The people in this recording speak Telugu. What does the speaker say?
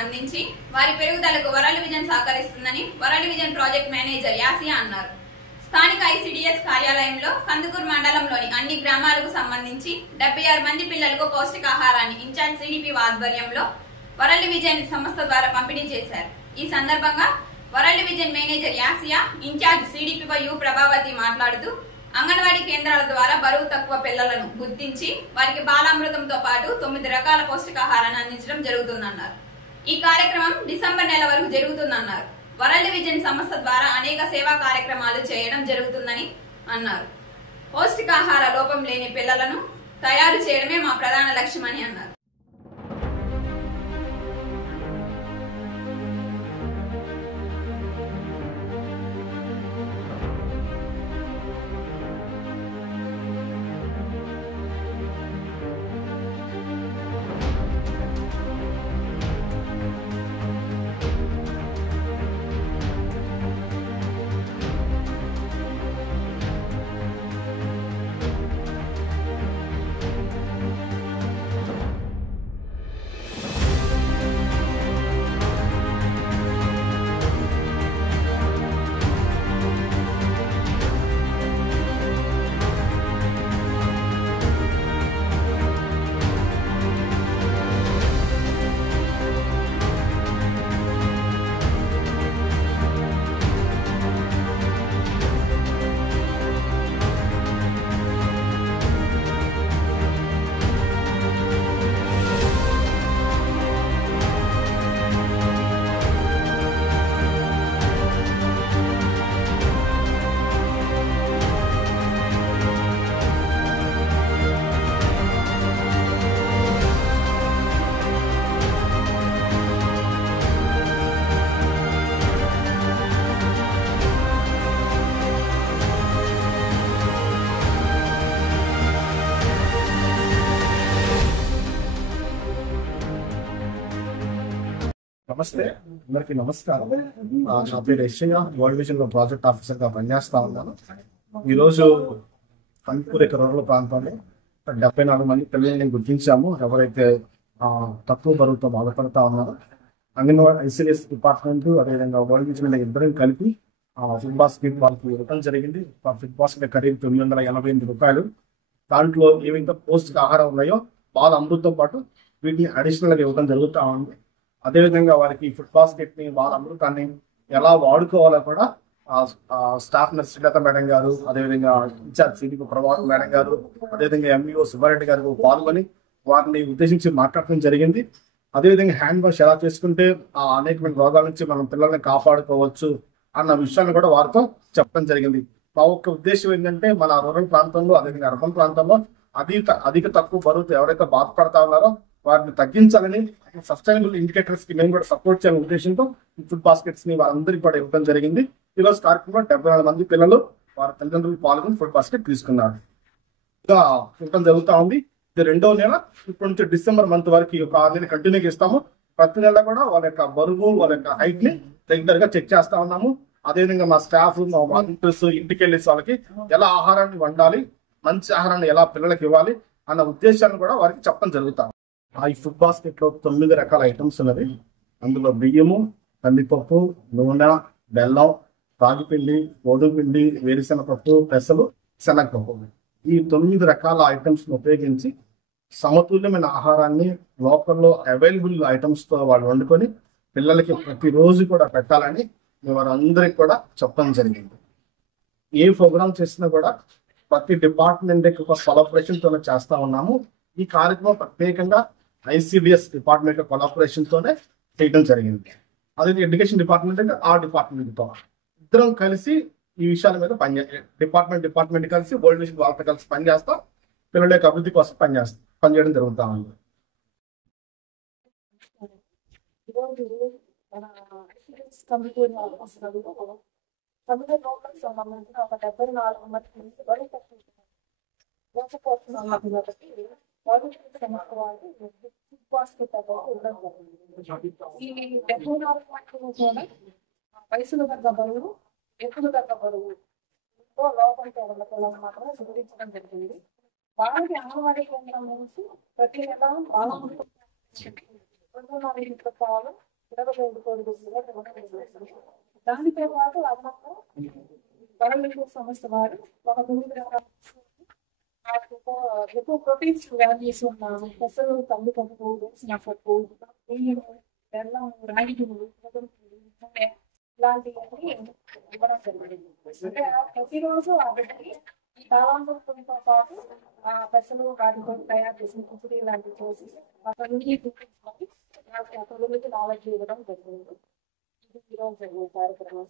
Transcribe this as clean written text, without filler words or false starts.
అందించి వారి పెరుగుదలకు వరల్డ్ విజన్ సహకరిస్తుందని world vision project manager Yasiya అన్నారు. స్థానిక ఐసిడిఎస్ కార్యాలయంలో కందుకూరు మండలంలోని అన్ని గ్రామాలకు సంబంధించి 76 మంది పిల్లలకు పౌష్టికాహారాన్ని ఇన్ఛార్జ్ సిడిపి ఆధ్వర్యంలో వరల్డ్ విజన్ సంస్థ ద్వారా పంపిణీ చేశారు. ఈ సందర్భంగా world vision manager Yasiya, in-charge CDP U Prabhavati మాట్లాడుతూ అంగన్వాడీ కేంద్రాల ద్వారా బరువు తక్కువ పిల్లలను గుర్తించి వారికి బాలామృతంతో పాటు 9 రకాల పౌష్టికాహారాన్ని అందించడం జరుగుతుందన్నారు. ఈ కార్యక్రమం డిసెంబర్ నెల వరకు జరుగుతుందన్నారు. వరల్డ్ విజన్ సంస్థ ద్వారా అనేక సేవా కార్యక్రమాలు చేయడం జరుగుతుందని అన్నారు. పౌష్టికాహార లోపం లేని పిల్లలను తయారు చేయడమే మా ప్రధాన లక్ష్యమని అన్నారు. నమస్తే, అందరికీ నమస్కారం. నా పేరు యశ్య, వరల్డ్ విజన్ లో ప్రాజెక్ట్ ఆఫీసర్ గా పనిచేస్తా ఉన్నాను. ఈరోజు కందుకూరు రూరల్ ప్రాంతంలో 74 మంది పిల్లల్ని గుర్తించాము. ఎవరైతే తక్కువ బరువుతో బాధపడతా ఉన్నారో అంగన్వాడీ ఐసిడిఎస్ డిపార్ట్మెంట్ అదేవిధంగా వరల్డ్ విజన్ ఇద్దరం కలిపి ఫుడ్ బాస్కెట్ వాళ్ళకి ఇవ్వడం జరిగింది. ఫుడ్ బాస్కెట్ ఖరీదు 988 రూపాయలు. దాంట్లో ఏవైతే పౌష్టికాహారం ఉన్నాయో బాల అమృతంతో పాటు వీటిని అడిషనల్ గా ఇవ్వడం జరుగుతూ ఉంది. అదేవిధంగా వారికి ఫుడ్ బాస్కెట్ ని బాల అమృతాన్ని ఎలా వాడుకోవాలో కూడా స్టాఫ్ నర్స్ శ్రీలత మేడం గారు, అదేవిధంగా ఇన్ఛార్జ్ సిడిపి ప్రభావతి మేడం గారు, అదేవిధంగా ఎంఈఓ సుబ్బారెడ్డి గారు పాల్గొని వారిని ఉద్దేశించి మాట్లాడటం జరిగింది. అదేవిధంగా హ్యాండ్ వాష్ ఎలా చేసుకుంటే అనేకమైన రోగాల నుంచి మనం పిల్లల్ని కాపాడుకోవచ్చు అన్న విషయాన్ని కూడా వారితో చెప్పడం జరిగింది. మా ఒక్క ఉద్దేశం ఏంటంటే మన రూరల్ ప్రాంతంలో అదేవిధంగా అర్బన్ ప్రాంతంలో అధిక తక్కువ బరువుతో ఎవరైతే బాధపడతా ఉన్నారో వారిని తగ్గించాలని సస్టైనబుల్ ఇండికేటర్స్ కి మేము కూడా సపోర్ట్ చేయాలనే ఉద్దేశంతో ఫుడ్ బాస్కెట్స్ ని వారందరికీ కూడా ఇవ్వడం జరిగింది. ఈరోజు కార్యక్రమంలో 74 మంది పిల్లలు వారి తల్లిదండ్రులు పాల్గొని ఫుడ్ బాస్కెట్ తీసుకున్నారు. ఇంకా ఇవ్వడం జరుగుతూ ఉంది. ఇది 2వ నెల. ఇప్పటి నుంచి డిసెంబర్ మంత్ వరకు ఒక 6 నెలలు కంటిన్యూగా ఇస్తాము. ప్రతి నెల కూడా వాళ్ళ యొక్క బరువు, వాళ్ళ యొక్క హైట్ ని రెగ్యులర్ గా చెక్ చేస్తా ఉన్నాము. అదేవిధంగా మా స్టాఫ్, మా వాలంటీర్స్ ఇంటికి వెళ్ళేసి వాళ్ళకి ఎలా ఆహారాన్ని వండాలి, మంచి ఆహారాన్ని ఎలా పిల్లలకి ఇవ్వాలి అన్న ఉద్దేశాన్ని కూడా వారికి చెప్పడం జరుగుతాం. ఈ ఫుడ్ బాస్కెట్ లో 9 రకాల ఐటమ్స్ ఉన్నవి. అందులో బియ్యము, కందిపప్పు, నూనె, బెల్లం, రాగిపిండి, గోధుమ పిండి, వేరుశెనగపప్పు, పెసలు, శనగపప్పు, ఈ 9 రకాల ఐటమ్స్ ఉపయోగించి సమతుల్యమైన ఆహారాన్ని లోకల్లో అవైలబుల్ ఐటమ్స్ తో వాళ్ళు వండుకొని పిల్లలకి ప్రతిరోజు కూడా పెట్టాలని వారందరికి కూడా చెప్పడం జరిగింది. ఏ ప్రోగ్రామ్ చేసినా కూడా ప్రతి డిపార్ట్మెంట్ ఒక కొలాబరేషన్ తోనే చేస్తా ఉన్నాము. ఈ కార్యక్రమం ప్రత్యేకంగా ఐసిడిఎస్ డిపార్ట్మెంట్ కొలాబరేషన్ తోనే చేయడం జరిగింది. అదే ఎడ్యుకేషన్ డిపార్ట్మెంట్ అంటే ఆ డిపార్ట్మెంట్ తో ఇద్దరం కలిసి ఈ విషయాల మీద డిపార్ట్మెంట్ కలిసి వరల్డ్ విజన్ వాళ్ళతో కలిసి పనిచేస్తాం. పిల్లల యొక్క అభివృద్ధి కోసం పనిచేయడం జరుగుతా ఉంది. వయసులో తగ్గ బరువు, ఎత్తులు తగ్గ బరువు లోపలికి మాత్రమే గుర్తించడం జరిగింది. వాళ్ళకి అంగన్వాడీ కేంద్రం నుంచి ప్రతి నెల 240 పాలు 25 కోట్ల రూపాయలు. దానితో పాటు అదనంగా వరల్డ్ హెల్త్ సంస్థ వారు ఒక 9 రకాల ఎక్కువ ప్రోటీన్స్ వాల్యూస్ ఉన్న పెసలు, కందిపప్పు, వేసినపప్పు, బియ్యం, బెల్లం, రాగి పిండి, నూనె ఇలాంటివన్నీ ఇవ్వడం జరిగింది. అంటే ప్రతిరోజు ఆ బిడ్డకి ఈ బాలామృతంతో పాటు ఆ పెసలు వాటితో తయారు చేసిన కిచిడి ఇలాంటివి చేసి అక్కడ నుండి అక్కడ నుండి నాలెడ్జ్ ఇవ్వడం జరిగింది. ఇది ఈరోజు కార్యక్రమం.